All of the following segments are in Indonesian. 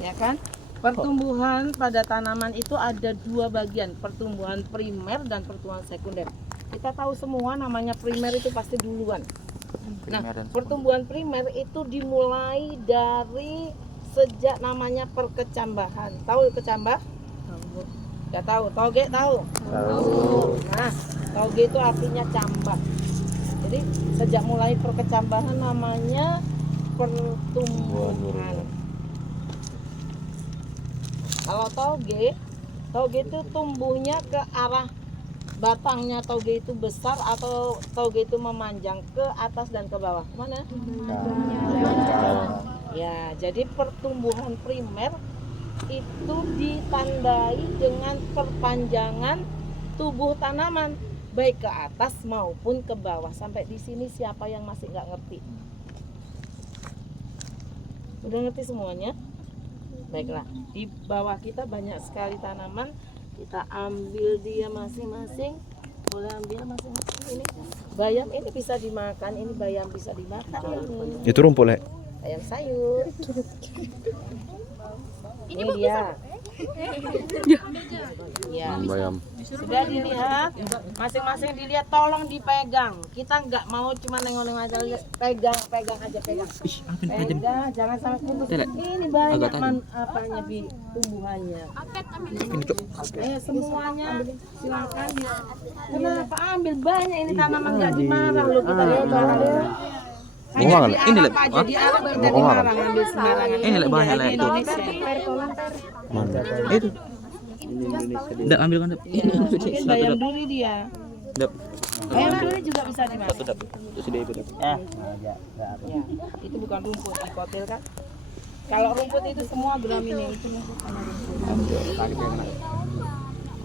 Ya kan? Pertumbuhan pada tanaman itu ada dua bagian, pertumbuhan primer dan pertumbuhan sekunder. Kita tahu semua namanya primer itu pasti duluan. Nah, pertumbuhan primer itu dimulai dari sejak namanya perkecambahan. Tahu kecambah? Gak tahu. Toge tahu? Tahu. Nah, toge itu artinya cambah. Jadi sejak mulai perkecambahan namanya pertumbuhan. Kalau toge itu tumbuhnya ke arah batangnya toge itu besar atau toge itu memanjang ke atas dan ke bawah. Mana? Ya, jadi pertumbuhan primer itu ditandai dengan perpanjangan tubuh tanaman baik ke atas maupun ke bawah. Sampai di sini siapa yang masih nggak ngerti? Udah ngerti semuanya? Baiklah, di bawah kita banyak sekali tanaman. Kita ambil dia masing-masing. Boleh ambil masing-masing ini. Bayam ini bisa dimakan, ini bayam bisa dimakan. Itu rumput, Le. Bayam sayur. Ini dia. Ya. Bayam. Sudah dilihat, masing-masing dilihat, tolong dipegang. Kita nggak mau cuma nengok-nengok aja, pegang aja. Pegang, jangan sampai putus. Ini banyak apanya di tumbuhannya. Ayo semuanya silakan ya. Kenapa ambil banyak ini tanaman nggak dimarah loh kita lihat. Ini lebih jadi Arab kita dimarah ambil sembarangan. Ini lebih banyak lagi Indonesia. Mana? Itu. Enggak ambil kan? Mungkin bayam duri dia. Dap. Bayam duri juga bisa dimakan. Dap. Terus dia itu. Ya, itu bukan rumput di kotil kan? Kalau rumput itu semua Graminia itu rumput sama rumput.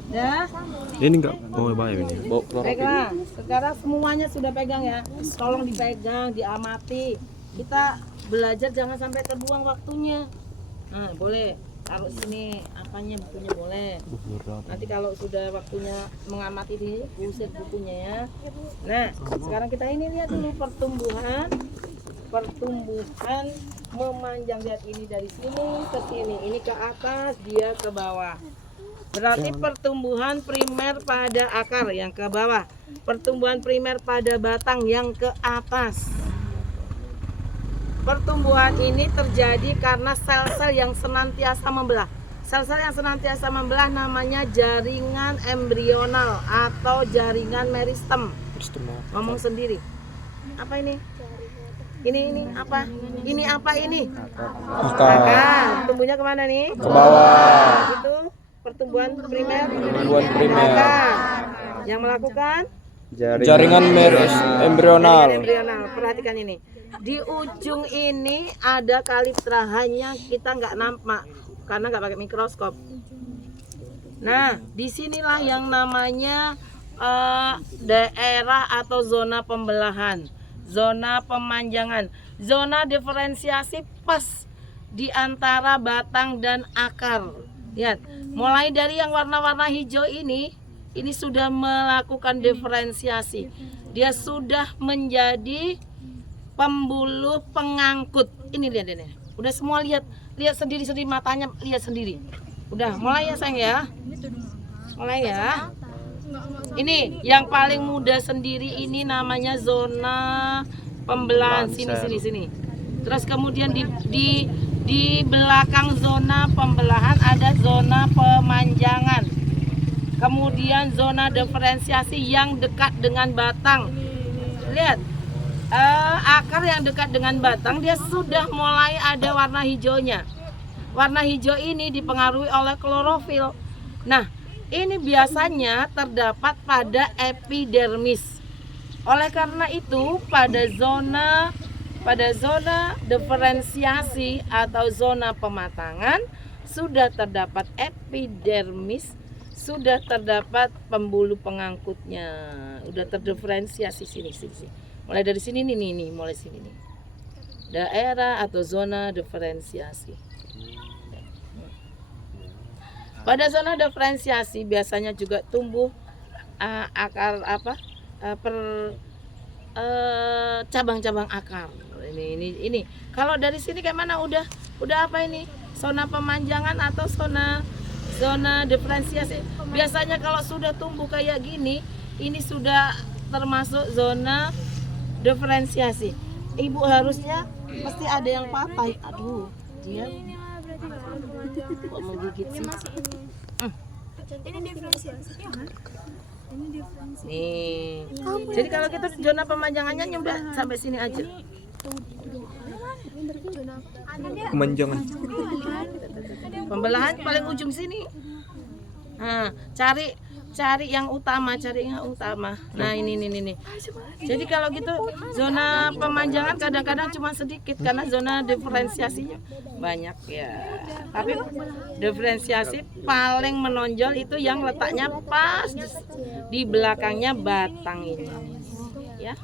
Ya. Ini enggak bawa bayam ini. Bawa Baiklah, sekarang semuanya sudah pegang ya. Tolong dipegang, diamati. Kita belajar jangan sampai terbuang waktunya. Nah, boleh taruh sini apanya bukunya boleh. Nanti kalau sudah waktunya mengamati ini, usir bukunya ya. Nah, sekarang kita ini lihat dulu pertumbuhan memanjang. Lihat ini dari sini ke sini, ini ke atas, dia ke bawah. Berarti pertumbuhan primer pada akar yang ke bawah, pertumbuhan primer pada batang yang ke atas. Pertumbuhan ini terjadi karena sel-sel yang senantiasa membelah. Sel-sel yang senantiasa membelah namanya jaringan embrional atau jaringan meristem. Ngomong sendiri. Apa ini? Ini apa? Ini apa ini? Akar. Tumbuhnya kemana nih? Ke bawah. Itu pertumbuhan primer. Pertumbuhan primer. Akar. Yang melakukan Jaringan meris embrional. Perhatikan ini. Di ujung ini ada kaliptra, hanya kita nggak nampak karena nggak pakai mikroskop. Nah, disinilah yang namanya daerah atau zona pembelahan, zona pemanjangan, zona diferensiasi pas di antara batang dan akar. Lihat, mulai dari yang warna-warna hijau ini sudah melakukan diferensiasi. Dia sudah menjadi pembuluh pengangkut. Ini lihat ini. Udah semua lihat sendiri matanya, lihat sendiri. Udah, mulai ya sayang ya. Mulai ya. Ini yang paling muda sendiri ini namanya zona pembelahan sini. Terus kemudian di belakang zona pembelahan ada zona pemanjangan. Kemudian zona diferensiasi yang dekat dengan batang. Lihat, akar yang dekat dengan batang dia sudah mulai ada warna hijaunya. Warna hijau ini dipengaruhi oleh klorofil. Nah, ini biasanya terdapat pada epidermis. Oleh karena itu, pada zona diferensiasi atau zona pematangan sudah terdapat epidermis, sudah terdapat pembuluh pengangkutnya, udah terdiferensiasi sini. Mulai dari sini nih, mulai sini nih. Daerah atau zona diferensiasi. Pada zona diferensiasi biasanya juga tumbuh cabang-cabang akar. ini. Kalau dari sini kayak mana? Udah apa ini? Zona pemanjangan atau zona diferensiasi? Biasanya kalau sudah tumbuh kayak gini, ini sudah termasuk zona diferensiasi. Ibu harusnya mesti ada yang patah. Aduh, dia kok menggigit sih? Ini diferensiasi. Ini diferensiasi. Nih. Jadi kalau gitu zona pemanjangannya nyumbang sampai sini aja. Kemanjangan. Pembelahan paling ujung sini. Nah, cari yang utama. Nah, ini. Jadi kalau gitu zona pemanjangan kadang-kadang cuma sedikit karena zona diferensiasinya banyak ya. Tapi diferensiasi paling menonjol itu yang letaknya pas di belakangnya batang ini. Ya.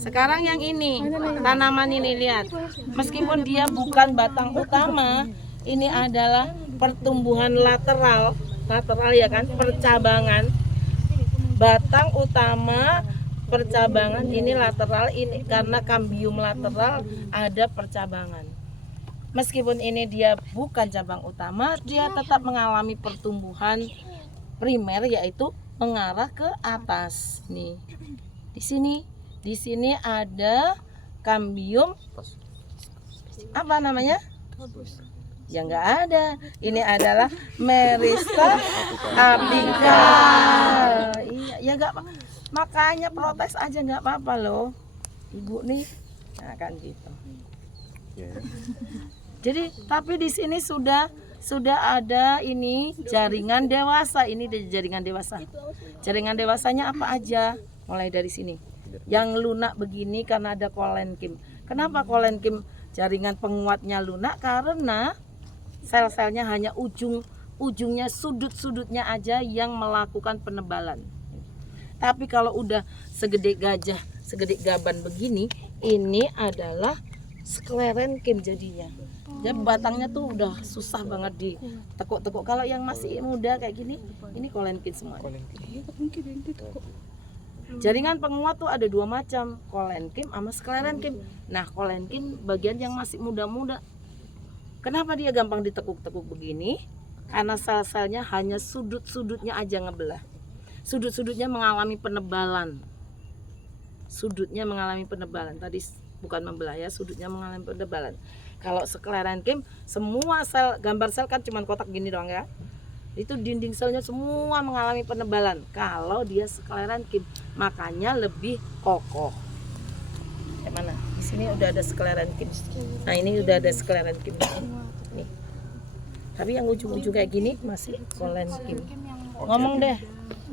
Sekarang yang ini, tanaman ini lihat. Meskipun dia bukan batang utama, ini adalah pertumbuhan lateral ya kan, percabangan. Batang utama, percabangan, ini lateral, ini karena kambium lateral ada percabangan. Meskipun ini dia bukan cabang utama, dia tetap mengalami pertumbuhan primer yaitu mengarah ke atas nih. Di sini ada kambium apa namanya? Ya nggak ada. Ini adalah Merista apicale. Iya, ya nggak apa. Makanya protes aja nggak apa-apa loh, ibu nih. Nah kan gitu. Jadi tapi di sini sudah ada ini jaringan dewasa. Ini jaringan dewasa. Jaringan dewasanya apa aja? Mulai dari sini. Yang lunak begini karena ada kolenkim. Kenapa kolenkim jaringan penguatnya lunak? Karena sel-selnya hanya ujungnya, sudut-sudutnya aja yang melakukan penebalan. Tapi kalau udah segede gajah, segede gaban begini, ini adalah sklerenkim jadinya. Jadi batangnya tuh udah susah banget ditekuk-tekuk. Kalau yang masih muda kayak gini, ini kolenkim semua. Jaringan penguat tuh ada dua macam, kolenkim sama sklerenkim. Nah, kolenkim bagian yang masih muda-muda. Kenapa dia gampang ditekuk-tekuk begini? Karena sel-selnya hanya sudut-sudutnya aja ngebelah. Sudut-sudutnya mengalami penebalan. Tadi bukan membelah ya, sudutnya mengalami penebalan. Kalau sklerenkim, semua sel, gambar sel kan cuma kotak gini doang ya. Itu dinding selnya semua mengalami penebalan. Kalau dia sklerenkim, makanya lebih kokoh. Yang mana? Di sini udah ada sklerenkim. Nah, ini udah ada sklerenkim. Nih. Tapi yang ujung-ujung kayak gini masih kolenkim. Ngomong deh.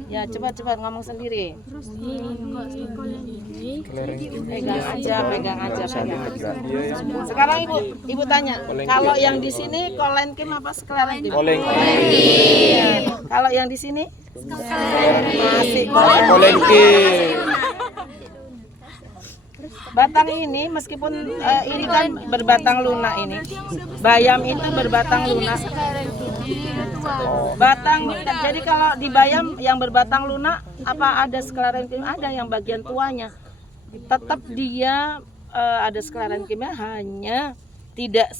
Ya, cepat ngomong sendiri. Pegang aja. Sekarang ibu tanya, kalau yang di sini kolenkim apa sklerenkim? Kolenkim. Kalau yang di sini? Masih Kolenkim. Batang ini meskipun ini kan berbatang lunak ini. Bayam itu berbatang lunak. Batang, jadi kalau di bayam yang berbatang lunak apa ada sklerenkim? Ada yang bagian tuanya. Tetap dia ada sklerenkimnya, hanya tidak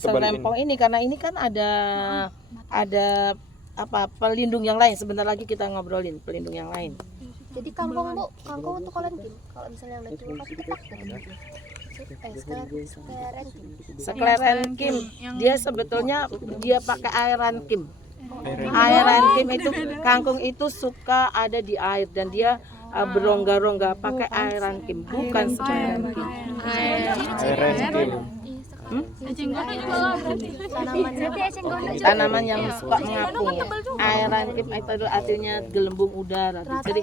serempong ini karena ini kan ada apa pelindung yang lain. Sebentar lagi kita ngobrolin pelindung yang lain. Jadi kangkung itu kolenkim. Kalau misalnya udah tua pasti ketak sklerenkim dia sebetulnya dia pakai airankim. Airankim itu kangkung itu suka ada di air dan dia berongga-rongga, pakai airankim bukan sklerenkim. Tanaman yang suka mengapung ya. Airankim itu artinya gelembung udara. Jadi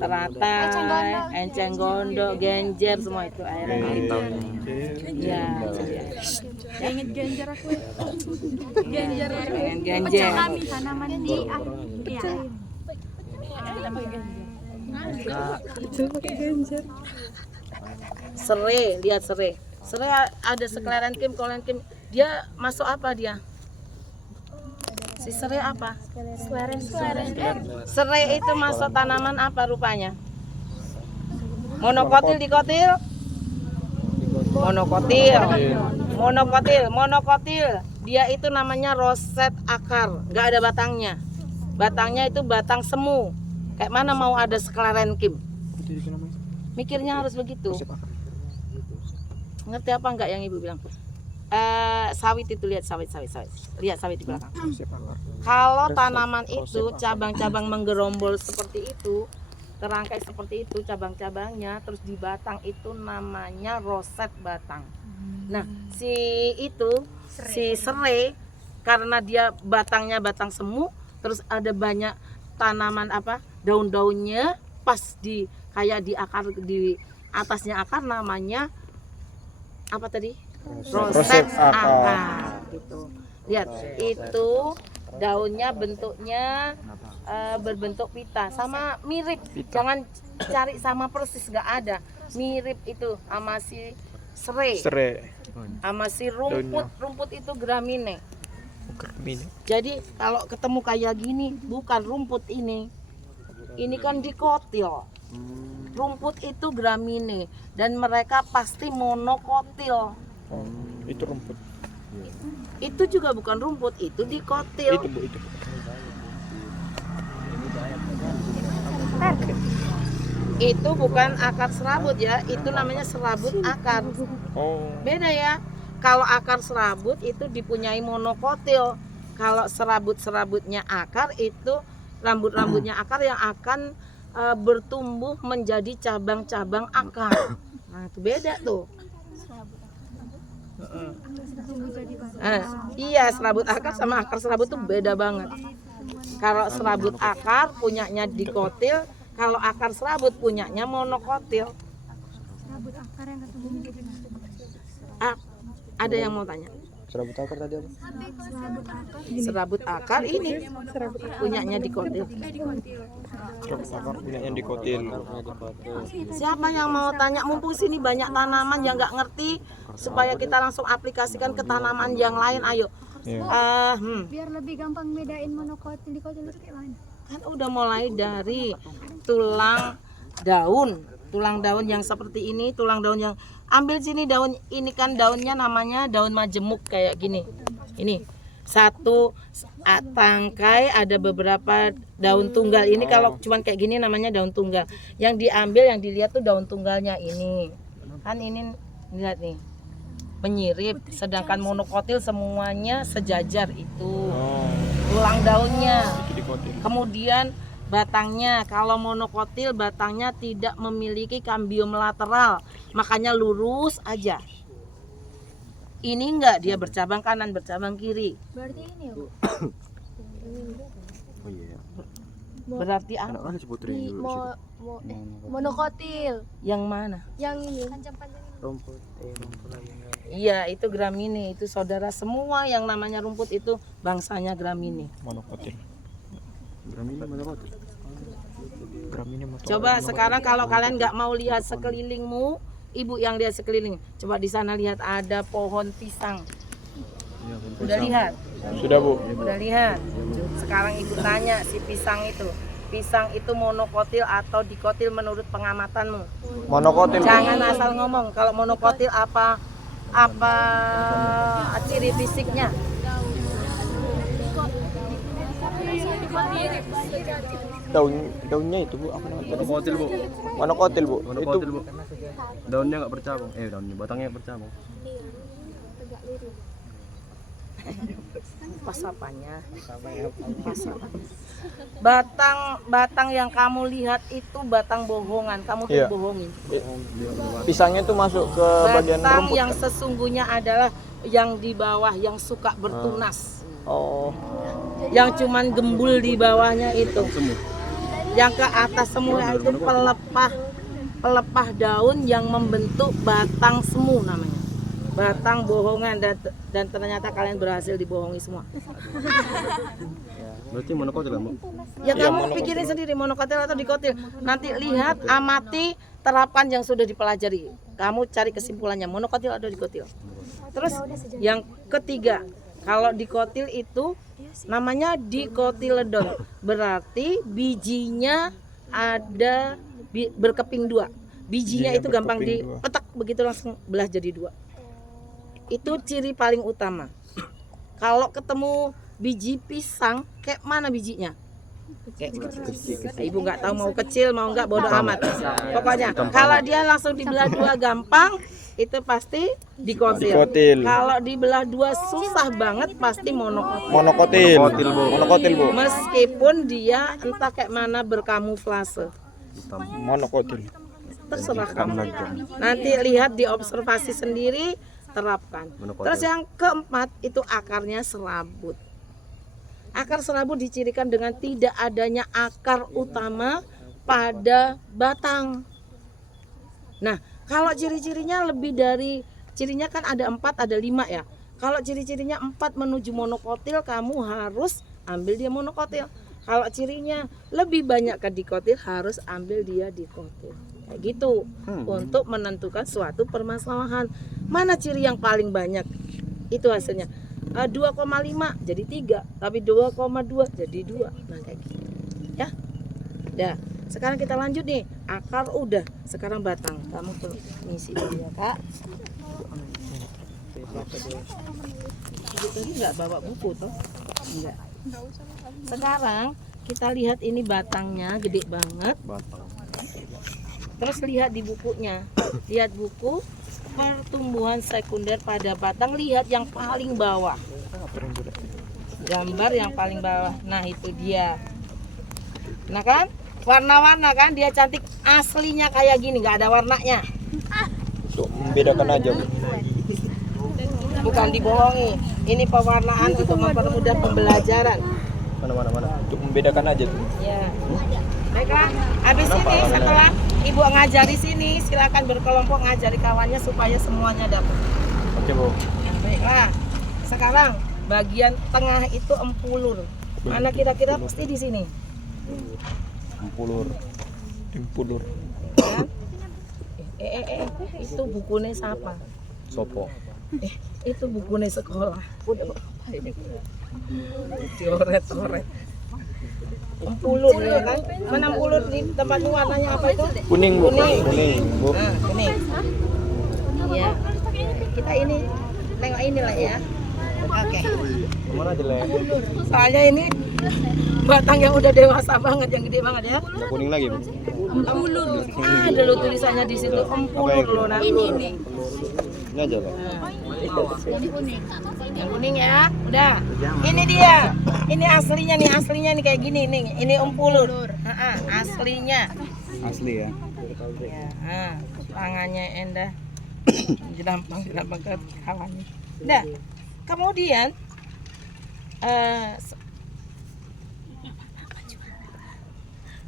teratai, enceng gondok, genjer semua itu airankim. Ya. Ingat genjer aku. Genjer. Tanaman di Serai, lihat serai. Serai ada sklerenkim, kolenkim. Dia masuk apa dia? Si serai apa? Selereng. Serai itu masuk tanaman apa rupanya? Monokotil, dikotil? Monokotil. Dia itu namanya roset akar, nggak ada batangnya. Batangnya itu batang semu. Kayak mana mau ada sklerenkim? Mikirnya harus begitu. Ngerti apa enggak yang ibu bilang? Sawit itu, lihat sawit. Lihat sawit di belakang. Kalau tanaman itu cabang-cabang menggerombol seperti itu, terangkai seperti itu cabang-cabangnya, terus di batang itu namanya roset batang. Nah, si serai karena dia batangnya batang semu, terus ada banyak tanaman apa daun-daunnya pas di kayak di akar, di atasnya akar, namanya apa tadi? Roset akar gitu. Lihat itu daunnya bentuknya berbentuk pita, sama mirip. Jangan cari sama persis, nggak ada. Mirip itu sama si serai, sama si rumput itu gramine. Jadi kalau ketemu kayak gini bukan rumput ini kan dikotil. Rumput itu gramine dan mereka pasti monokotil. Itu rumput. Itu juga bukan rumput, itu dikotil. Itu. Itu bukan akar serabut ya, itu namanya serabut akar. Oh. Beda ya. Kalau akar serabut itu dipunyai monokotil. Kalau serabut-serabutnya akar itu rambut-rambutnya akar yang akan bertumbuh menjadi cabang-cabang akar. Nah, itu beda tuh. Iya, serabut akar sama akar serabut tuh beda banget. Kalau serabut akar punyanya dikotil, kalau akar serabut punyanya monokotil. Serabut akar yang ketemu menjadi Ada yang mau tanya? Serabut akar tadi apa? Serabut akar ini punyanya dikotil. Serabut akar punyanya dikotil. Siapa yang mau tanya? Mumpung sini banyak tanaman yang nggak ngerti, supaya kita langsung aplikasikan ke tanaman yang lain. Ayo. biar lebih gampang bedain monokotil dikotil itu kayak mana? Kan udah mulai dari tulang daun yang seperti ini, tulang daun yang ambil sini daun ini, kan daunnya namanya daun majemuk kayak gini. Ini satu tangkai ada beberapa daun tunggal. Ini kalau cuman kayak gini namanya daun tunggal. Yang diambil, yang dilihat tuh daun tunggalnya ini. Kan ini lihat nih, menyirip. Sedangkan monokotil semuanya sejajar itu. Tulang daunnya. Kemudian batangnya, kalau monokotil batangnya tidak memiliki kambium lateral, makanya lurus aja. Ini enggak, dia bercabang kanan, bercabang kiri. Berarti ini ya, Bu? Oh iya. Berarti apa? Ada putri Di dulu situ. monokotil. Yang mana? Yang ini. Rumput. Iya, itu gramine, itu saudara semua yang namanya rumput itu bangsanya gramine. Monokotil. Gramine mana putri? Gramine motor. Coba sekarang kalau kalian nggak mau lihat sekelilingmu, ibu yang lihat sekeliling. Coba di sana lihat ada pohon pisang. Udah lihat? Sudah, Bu. Udah lihat. Sekarang ibu tanya si pisang itu monokotil atau dikotil menurut pengamatanmu? Monokotil. Jangan asal ngomong. Kalau monokotil apa ciri fisiknya? Daunnya itu, Bu, apa namanya? Monokotil, Bu. Monokotil, Bu. Monokotil, Bu. Daunnya enggak bercabang. Daunnya, batangnya bercabang. Pasapannya. Batang yang kamu lihat itu batang bohongan. Kamu tuh Iya. bohongin. Pisangnya tuh masuk ke bagian Batang rumput. yang sesungguhnya adalah yang di bawah, yang suka bertunas. Oh. Yang cuman gembul di bawahnya itu. Yang ke atas semua itu pelepah daun yang membentuk batang semu namanya. Batang bohongan, dan ternyata kalian berhasil dibohongi semua. Berarti monokotil kan, Bu? Ya kamu pikirin sendiri monokotil atau dikotil. Nanti lihat, amati, terapkan yang sudah dipelajari. Kamu cari kesimpulannya monokotil atau dikotil. Terus yang ketiga, Kalau dikotil itu namanya dikotiledon. Berarti bijinya ada berkeping 2. Bijinya itu gampang dipetak begitu langsung belah jadi 2. Itu ciri paling utama. Kalau ketemu biji pisang, kayak mana bijinya? Kayak ibu nggak tahu mau kecil mau nggak, bodoh amat. Pokoknya kalau dia langsung dibelah 2 gampang, itu pasti dikotil. Kalau dibelah 2 susah banget, pasti monokotil. Monokotil bu. Meskipun dia entah kayak mana berkamuflase. Monokotil. Terserah kamu. Nanti lihat di observasi sendiri, terapkan. Terus yang keempat itu akarnya serabut. Akar serabut dicirikan dengan tidak adanya akar utama pada batang. Nah, kalau ciri-cirinya lebih dari, cirinya kan ada 4, ada 5 ya. Kalau ciri-cirinya 4 menuju monokotil, kamu harus ambil dia monokotil. Kalau cirinya lebih banyak ke dikotil, harus ambil dia dikotil. Kayak gitu, untuk menentukan suatu permasalahan. Mana ciri yang paling banyak? Itu hasilnya. 2,5 jadi 3, tapi 2,2 jadi 2. Nah kayak gitu ya. Dah, sekarang kita lanjut nih. Akar udah, sekarang batang. Kamu ngisi dulu ya kak. Gitu nggak bawa buku toh? Enggak. Sekarang kita lihat ini batangnya gede banget. Terus lihat di bukunya. Lihat buku pertumbuhan sekunder pada batang, lihat yang paling bawah, gambar yang paling bawah. Nah itu dia. Nah kan warna-warna kan, dia cantik. Aslinya kayak gini, nggak ada warnanya. Untuk membedakan aja bu. Bukan dibohongi, ini pewarnaan untuk mempermudah pembelajaran. Mana. Untuk membedakan aja tuh. Ya. Baiklah, habis ini setelah ibu ngajari sini, silakan berkelompok ngajari kawannya supaya semuanya dapat. Oke bu. Baiklah, sekarang bagian tengah itu empulur. Mana kira-kira pasti di sini. Empulur. Ya? Itu bukunya siapa? Sopo. Itu bukunya sekolah. Udah dioret-oret. Empulur ya kan? Mana empulur di tempat warnanya apa itu? Kuning bu. Kuning. Kuning bu. Nah, kuning. Iya. Kita ini tengok inilah ya. Oke. Mana aja lah. Soalnya ini batang yang udah dewasa banget, yang gede banget ya. Ada kuning lagi bu. Empulur. Ada lo tulisannya di situ empulur lo. Nah, ini. Ini aja pak. Yang kuning ya. Udah. Ini dia. Ini aslinya nih kayak gini nih. Ini empulur. Aslinya. Asli ya. Ya, tangannya endah. Gampang ke kawannya. Udah. Kemudian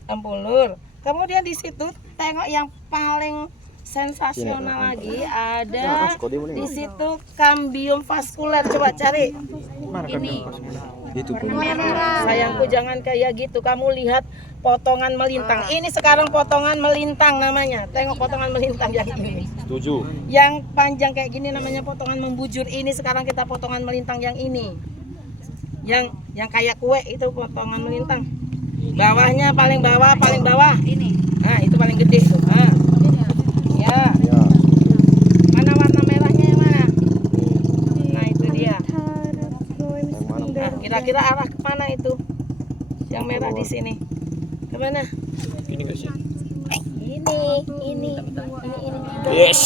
empulur. Kemudian di situ tengok yang paling sensasional lagi, ada di situ kambium vaskuler. Coba cari. Ini. Itu bu. Sayangku jangan kayak gitu. Kamu lihat potongan melintang. Ini sekarang potongan melintang namanya. Tengok potongan melintang yang ini. Setuju. Yang panjang kayak gini namanya potongan membujur. Ini sekarang kita potongan melintang yang ini. Yang kayak kue itu potongan melintang. Bawahnya paling bawah. Ini. Nah, itu paling gede tuh. Nah. Ya. Mana warna merahnya yang mana? Nah, itu dia. Nah, kira-kira arah ke mana itu? Yang merah di sini. Ke mana? Ini nggak sih? Ini. Yes.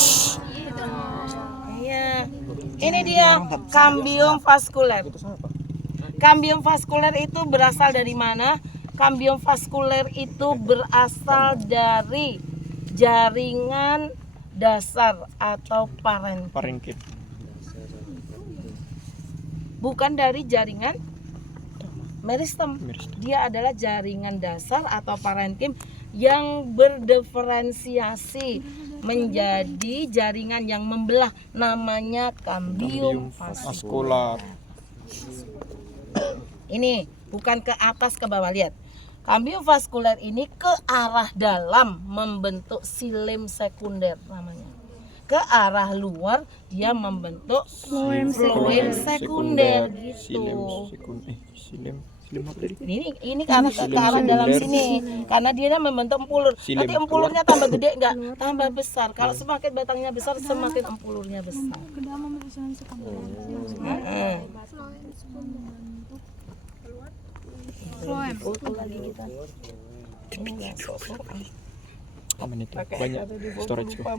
Iya. Ini dia kambium vaskuler. Kambium vaskuler itu berasal dari mana? Kambium vaskuler itu berasal dari jaringan dasar atau parenkim. Bukan dari jaringan meristem. Dia adalah jaringan dasar atau parenkim yang berdiferensiasi menjadi jaringan yang membelah, namanya kambium vaskuler. Ini bukan ke atas ke bawah, lihat. Kambium vaskuler ini ke arah dalam membentuk silem sekunder namanya. ke arah luar dia membentuk floem sekunder gitu. Silem apa tadi? Ini karena ke arah dalam sini karena dia membentuk empulur. Nanti empulurnya tambah gede enggak? Tambah besar. Kalau semakin batangnya besar semakin empulurnya besar. Heeh. Foto lagi kita. Ini enggak sok-sokan. Aman itu. Banyak storage kok.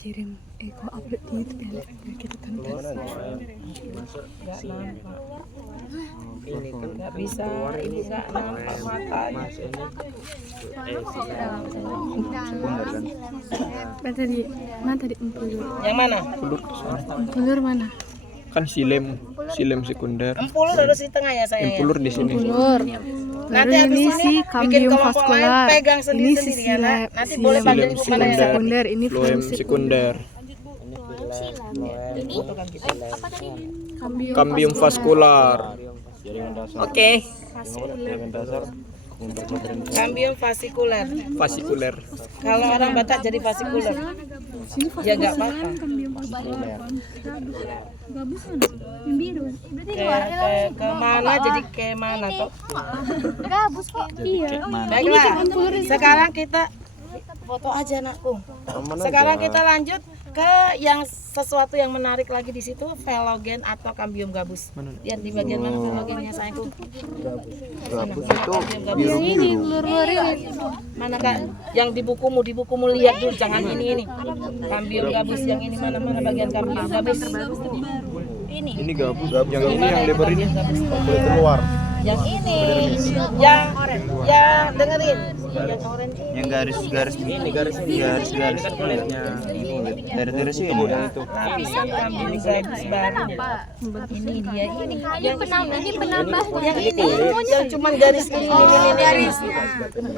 Kirim kok upload di YouTube ya biar kita tonton. Enggak nampak. Ini kan enggak bisa, ini enggak nampak matanya. Mana tadi empulur? Yang mana? Empulur mana? Kan silem sekunder. Empulur harus di tengah ya sayang. Empulur di sini. Empulur. Nanti Baru habis ini ini si bikin kambium kelompok lain vaskular. pegang Ini sendiri-sendiri si ya. Nak. Nanti boleh Silem panggil ibu mana ya? sekunder, ini Floem sekunder. Kambium vaskular. Oke. Kambium vasikuler. Vasikuler. Kalau orang Batak jadi vasikuler. Ya enggak apa-apa. Gabus mana? Yang biru. Berarti Ke mana jadi ke mana kok? gabus kok. Iya. Baiklah. Sekarang kita foto aja anakku. Sekarang kita lanjut ke yang sesuatu yang menarik lagi di situ, velogen atau kambium gabus. Lihat di bagian mana velogennya sayangku? Gabus itu Yang ini luar-luar ini. Mana Kak? Yang di bukumu lihat dulu, jangan ini. Kambium gabus yang ini mana bagian kambium gabus? Ini gabus. Yang ini yang lebar ini. kulit luar. Yang ini, yang dengerin, yang orange ini. Yang garis-garis ini garis kulitnya ini garis ini itu. Lapisan kambium gabus baru. Ini dia, ini penambah. yang ini, yang cuman garis ini garis.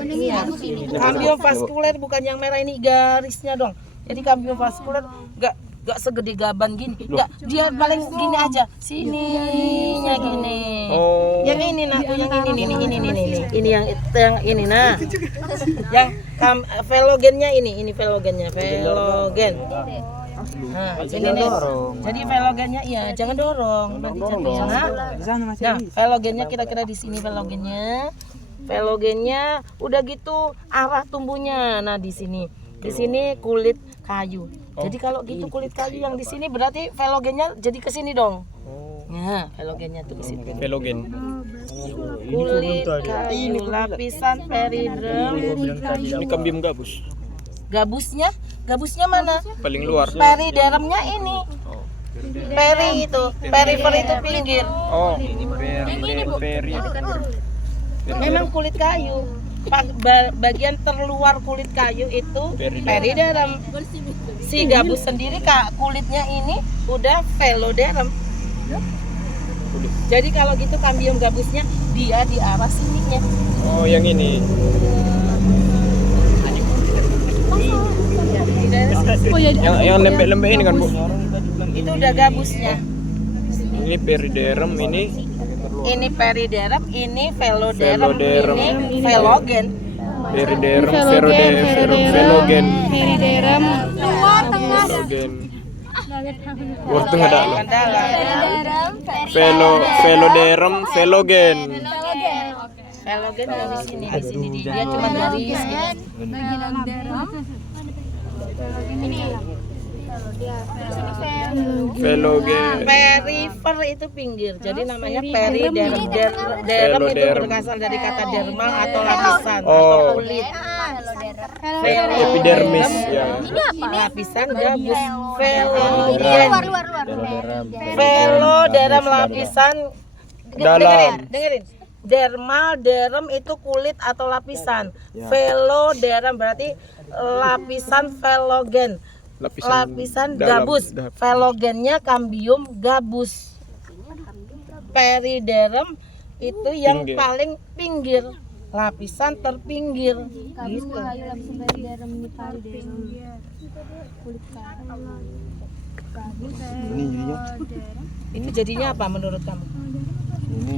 Iya. Kambium vaskuler bukan yang merah ini garisnya dong. Jadi kambium vaskuler enggak segede gaban gini. Enggak, dia paling gini aja. Sininya gini. Oh. Yang ini nak, yang ini. Ini yang ini nah. Yang velogennya ini velogennya, velogen. Nah, ini nih. Jadi velogennya iya, jangan dorong, nanti jatuh. Nah, velogennya kira-kira di sini velogennya. Velogennya udah gitu arah tumbuhnya. Nah, di sini. Di sini kulit kayu. Jadi kalau gitu kulit kayu yang di sini berarti velogennya jadi ke sini dong. Nah, velogennya tuh ke sini. Velogen. Kulit kayu lapisan periderm. Ini kambium gabus. Gabusnya mana? Paling luar. Peridermnya ini. Perifer itu pinggir. Oh, peri. Memang kulit kayu. Bagian terluar kulit kayu itu periderm. Si gabus sendiri Kak, kulitnya ini udah veloderm. Jadi kalau gitu kambium gabusnya dia di arah sininya. Oh, yang ini. Yang lembek-lembek ini kan, Bu? Itu udah gabusnya. Ini periderm, ini Periderm, ini veloderm, Veloderm. ini velogen. periderm, velogen. Periderm luar tengah. Velogen. Luar tengah dah. Dalam. Veloderm, velogen. Velogen yang di sini dia cuma garis gitu. Velogen. Perifer itu pinggir, jadi namanya periderm. Derm itu berasal dari kata dermal atau lapisan atau Oh. kulit. Epidermis ya. Lapisan gabus. Velogen. Veloderm lapisan. Dalam. Dengerin. Dermal, derm itu kulit atau lapisan. Veloderm berarti lapisan velogen. Lapisan dalam. gabus. Velogennya kambium gabus. Periderm itu yang Pinggir. paling pinggir, lapisan terpinggir. Gitu. Itu jadinya apa menurut kamu?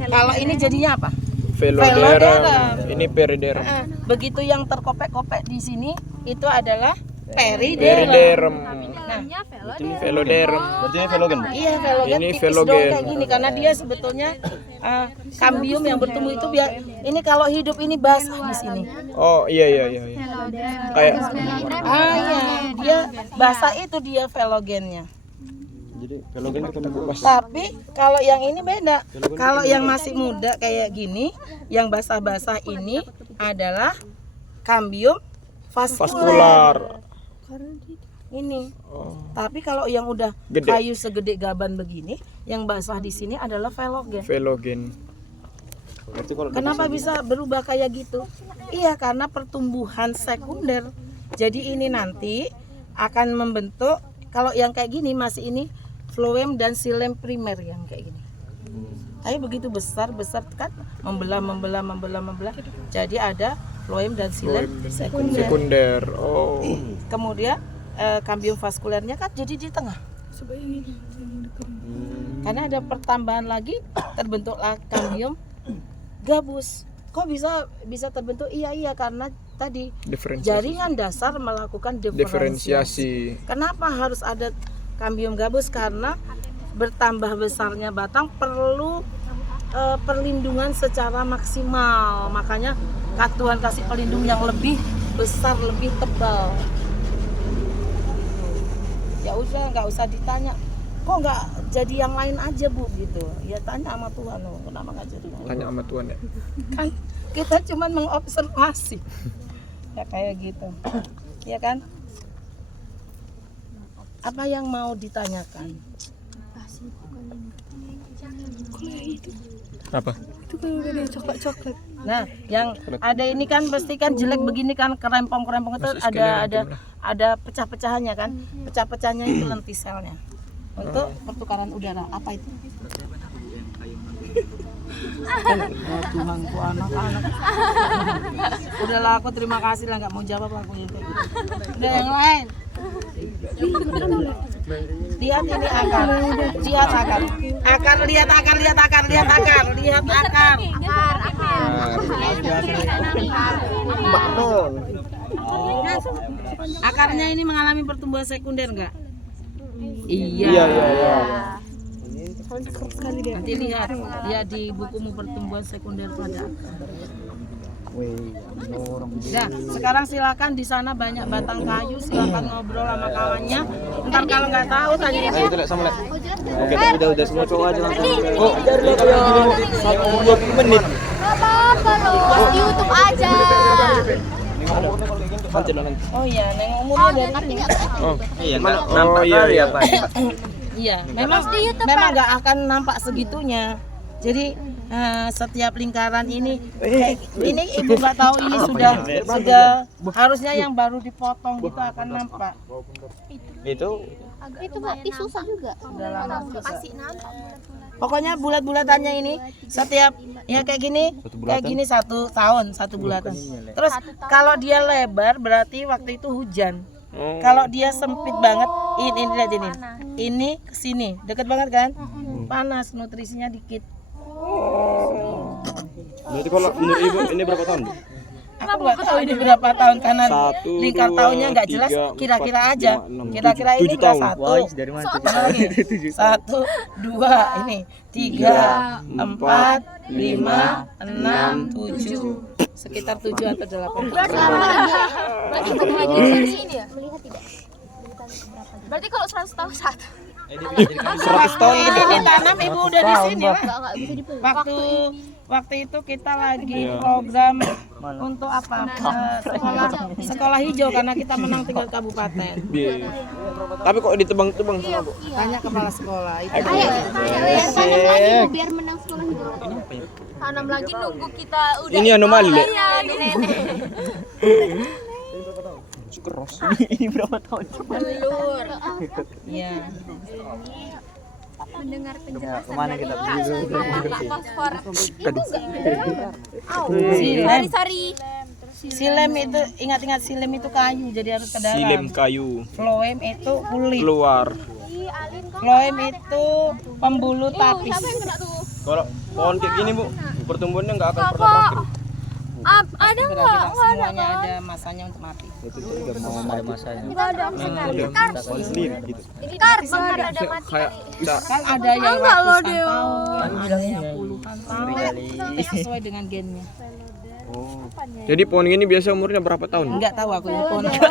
Kalau ini jadinya apa? Veloderm. Ini periderm. Begitu yang terkopek-kopek di sini itu adalah periderm. Dalamnya Ini veloderm. Berarti ini velogen. Iya, velogen Ini tipis velogen. dong kayak gini karena dia sebetulnya kambium yang bertumbuh itu biar ini kalau hidup ini basah di sini. Oh iya. Kayak Iya, dia basah itu dia velogennya. jadi velogen kita kupas. Tapi kalau yang ini beda. Kalau yang masih muda kayak gini, yang basah-basah ini adalah kambium vaskular. Vaskular. Ini. Oh, Tapi kalau yang udah Gede. kayu segede gaban begini, yang basah di sini adalah velogen. velogen. Berarti kalau Kenapa bisa berubah kayak gitu? Iya, karena pertumbuhan sekunder. Jadi ini nanti akan membentuk, kalau yang kayak gini masih ini floem dan xilem primer yang kayak gini. Tapi begitu besar kan membelah. Jadi ada floem dan xilem sekunder. Sekunder. Oh. Kemudian kambium vaskulernya kan jadi di tengah. Karena ada pertambahan lagi terbentuklah kambium gabus. Kok bisa terbentuk? Iya karena tadi Diferensiasi. jaringan dasar melakukan diferensiasi. Kenapa harus ada kambium gabus? Karena bertambah besarnya batang perlu perlindungan secara maksimal. Makanya Tuhan kasih pelindung yang lebih besar, lebih tebal. Ya udah, nggak usah ditanya. Kok nggak jadi yang lain aja bu gitu? Ya tanya sama Tuhan, kenapa nggak jadi? Tanya sama Tuhan ya. Kan kita cuma mengobservasi. Ya kayak gitu. Ya kan? Apa yang mau ditanyakan? Apa? Nah, yang ada ini kan pasti kan jelek begini kan, kerempong-kerempong itu ada pecah-pecahannya kan. Pecah-pecahnya itu lentiselnya. Untuk pertukaran udara. Apa itu? Tuhanku, anak-anak. Udahlah, aku terima kasih lah, nggak mau jawab aku itu. Udah yang lain. Lihat ini akar. Lihat akar. Lihat akar. Akarnya ini mengalami pertumbuhan sekunder enggak? Iya. Nanti lihat di bukumu pertumbuhan sekunder pada akar. Nah, sekarang silakan di sana banyak batang kayu, silakan ngobrol sama kawannya. Ntar kalau nggak tahu tanya Ayo dia. kita lihat sama lihat. Oke, udah semua cowok aja langsung. Kok kalau 20 menit. Apa-apa loh, buat di YouTube aja. Nanti nanti. Oh iya, neng umurnya dari Tapi ini. nggak tahu. Oh. Iya, Oh iya. Iya, memang nggak akan nampak segitunya. Jadi setiap lingkaran ini ibu nggak tahu ini sudah harusnya yang baru dipotong gitu akan nampak. Itu Itu berarti susah juga. Sudah lama juga. Pasti nampak. Pokoknya bulat-bulatannya ini setiap ya kayak gini, kayak gini 1 tahun 1 bulatan. Terus kalau dia lebar berarti waktu itu hujan. Kalau dia sempit banget, ini lihat ini. Ini ke sini, dekat banget kan? Panas, nutrisinya dikit. berarti kalau menurut ibu ini berapa tahun? Bu? Aku nggak tahu ini berapa tahun karena 1, lingkar 2, tahunnya nggak jelas. 3, Kira-kira 4, aja. 5, 6, Kira-kira ini 7 udah tahun. 1. Dari mana? 1, 2, ini 3, 4, 5, 6, 7. Sekitar 7 atau 8. Berarti ketemu aja di sini ya? Melihat tidak? Berarti kalau 100 tahun satu. 100 tahun Ini ditanam ibu udah di sini lah. Enggak bisa dipeluk. Waktu itu kita lagi program untuk apa? Sekolah hijau karena kita menang tingkat kabupaten. Iya. Tapi kok ditebang-tebang sama Bu? Tanya kepala sekolah itu. Ayo, tanam lagi Bu, biar menang sekolah hidup. Tanam lagi nunggu kita udah. Ini anomali, Le. Iya, Keros. Ini berapa tahun? Telur. Iya. Mendengar penjelasan Kemana kita pergi? fosfor. Silem. Sorry. Silem itu ingat-ingat silem itu kayu jadi harus ke dalam. Silem kayu Floem itu kulit. keluar. Floem itu pembuluh tapis. Siapa yang kena tuh? Kalau pohon kayak gini Bu, pertumbuhannya nggak akan pernah bangkit. ada Berarti nggak? tak semuanya ada masanya untuk mati. Itu juga mau ada masanya. Nggak ada. Soal sendiri gitu. Bentar ada mati. Kayak Kan ada yang Enggak loh, ratusan Deo. tahun, ada yang puluhan tahun. Sesuai dengan gennya. Oh. Jadi pohon ini biasa umurnya berapa tahun? Enggak tahu aku ya pohon apa.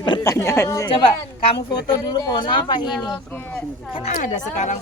Pertanyaannya. Coba kamu foto dulu pohon apa ini. Kan ada sekarang